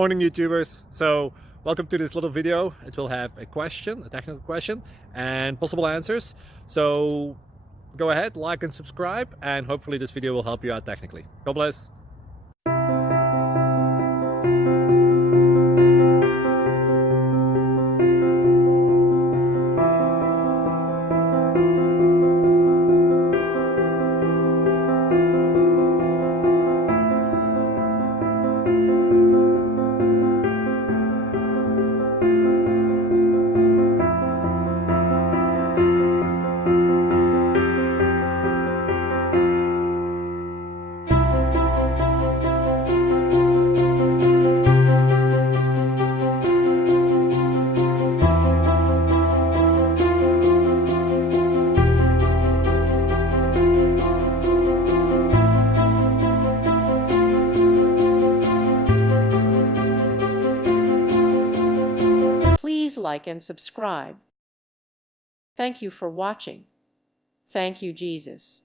Morning, YouTubers. So welcome to this little video. It will have a question, a technical question, and possible answers. So go ahead, like and subscribe, and hopefully this video will help you out technically. God bless. Please like and subscribe. Thank you for watching. Thank you, Jesus.